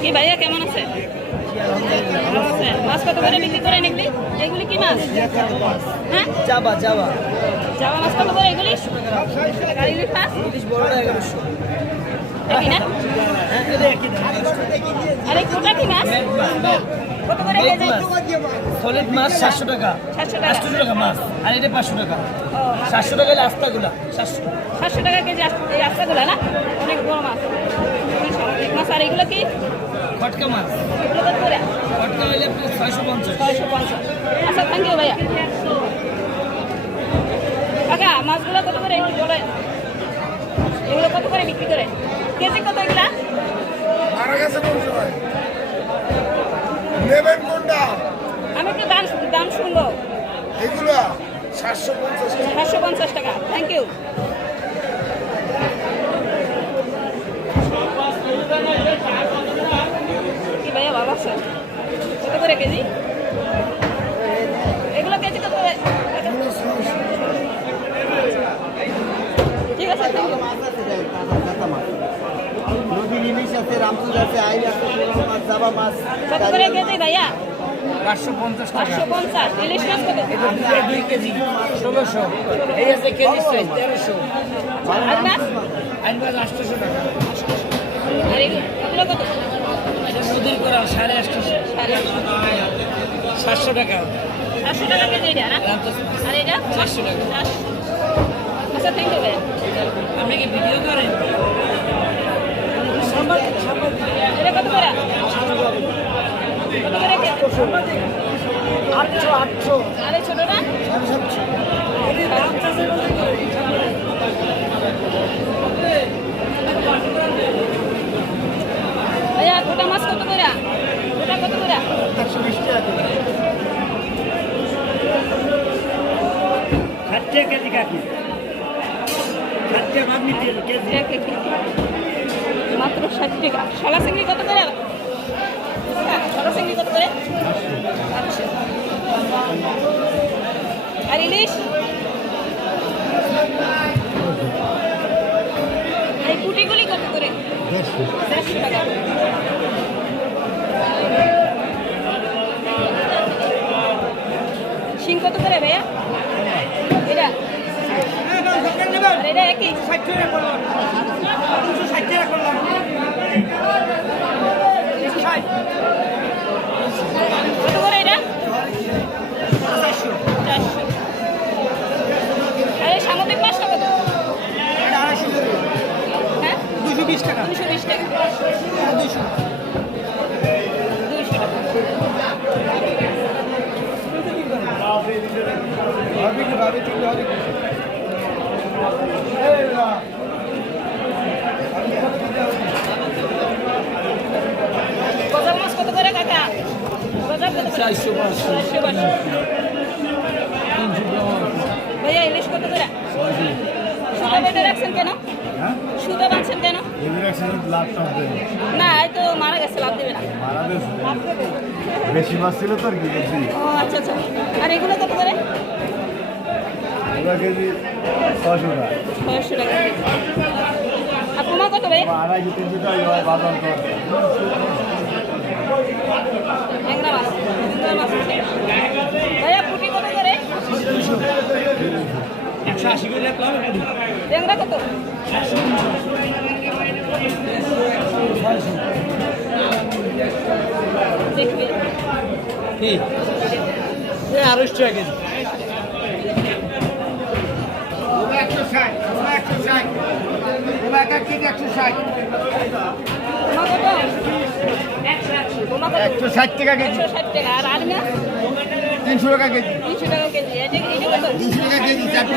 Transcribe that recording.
কি ভাইয়া কেমন আছে? মাছ কত করে বিক্রি করেন এগুলি এগুলি কি মাছ? হ্যাঁ? যাবা যাবা জামা মাছ কত করে এগুলি? মাছ বড়টা এগারোশো। আর কোটা কি মাছ? কত করে কেজি? সলিড মাছ সাতশো টাকা। সাতশো টাকা। মাছ আর এটা পাঁচশো টাকা। সাতশো টাকা আস্তাগুলা সাতশো সাতশো টাকা কেজি এই আস্তাগুলো না? অনেক বড় মাছ। মাছ আর এগুলো কি? খটকা মাছ। এগুলো কত করে খটকা হলে আপনার ছয়শো পঞ্চাশ। ছয়শো পঞ্চাশ। আচ্ছা থ্যাংক ইউ ভাইয়া। কাকা মাছগুলো কত করে একটু বলে এগুলো কত করে বিক্রি করে? কেজি কত এগুলা? নেবেন কোনটা? আমি একটু দাম দাম শুনব। এগুলো সাতশো পঞ্চাশ টাকা। থ্যাংক ইউ কি ভাইয়া বাবা স্যার কত করে কেজি? এগুলো কেজি কত? ঠিক আছে নদী ইলিশ আছে রামচুর আছে আইল আছে মাছ জাবা মাছ কত করে কেজি ভাইয়া? পাঁচশো পঞ্চাশ। পাঁচশো পঞ্চাশ ইলিশ মাছ কত? দুই- দুই কেজি ষোলোশো। এই আছে কেজি সাইজ তেরোশো। আর মাছ? আইন মাছ আটশোশো টাকা। আর এগুলো এগুলো কত নদীর করা সাড়ে আটশোশো। সাড়ে আটশো। সাতশো টাকা। সাতশো টাকা কেজি এটা না? আর এটা? চারশো টাকা। আচ্ছা থ্যাংক ইউ আপনি কি ভিডিও করেন? এটা কত করে? কত করে কেজি? আটশো আটশো। আর ছোটটা ভাইয়া গোটা মাছ কত করে গোটা কত করে একশো বিশ টাকা কেজি। মাত্র ষাট টাকা। শলা চিংড়ি কত করে? হ্যাঁ, শলা চিংড়ি কত করে? আচ্ছা আর ইলিশ? এই কুটিগুলি কত করে? দেড়শো শিং কত করে ভাইয়া? এটা একই। কত করে এটা? চারশো। আর এই সামুদ্রিক মাছটা কত? হ্যাঁ? দুশো বিশ টাকা। দুশো বিশ টাকা। দুশো। দুইশো টাকা। চারশো পাঁচশো। ভাইয়া ইলিশ কত করে? সুতো বেঁধে রাখছেন কেন? হ্যাঁ? বাঁধছেন কেন? না এই তো মারা গেছে লাভ দেবে না। বেশি মাছ ছিল তো আর কি ও আচ্ছা আচ্ছা। আর এগুলো কত করে? ওরা কেজি ছশো টাকা। ছয়শো টাকা কেজি। আর তোমার কত ভাই আড়াইশো তিনশো টাকা হয় বাজার তো ট্যাংরা মাছ মাছ ভাইয়া পুঁটি কত করে? একশো আশি করে ট্যাংরা কত? দেখবি আড়াইশো টাকা কেজি। ষাট একশো ষাট। এক এক কেজি একশো ষাট একশো ষাট টাকা। কেজি তিনশো টাকা কেজি। তিনশো টাকা কেজি। দুশো টাকা কেজি চারটা